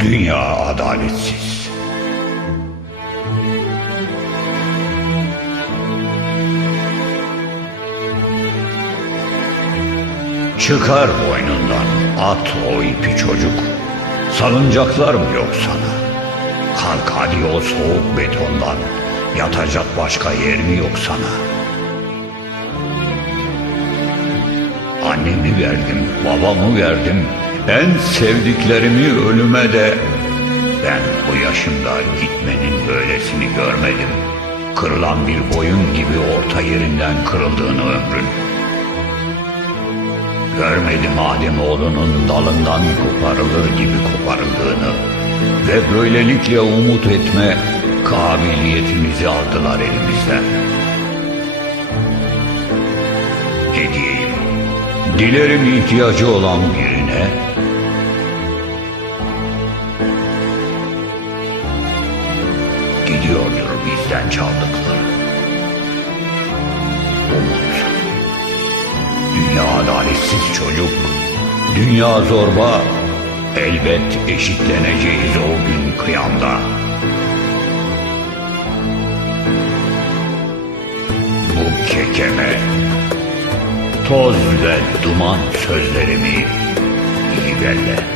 Dünya adaletsiz. Çıkar boynundan at o ipi çocuk. Salıncaklar mı yok sana? Kalk hadi o soğuk betondan. Yatacak başka yer mi yok sana? Annemi verdim, babamı verdim. En sevdiklerimi ölüme de ben bu yaşımda gitmenin böylesini görmedim. Kırılan bir boyun gibi orta yerinden kırıldığını ömrün. Görmedim Adem oğlunun dalından koparılır gibi koparıldığını ve böylelikle umut etme kabiliyetimizi aldılar elimizden. Ne diyeyim? Dilerim ihtiyacı olan birine gidiyordur bizden çaldıkları. Umut. Dünya adaletsiz çocuk. Dünya zorba. Elbet eşitleneceğiz o gün kıyamda. Bu kekeme, toz ve duman sözlerimi iyi belle.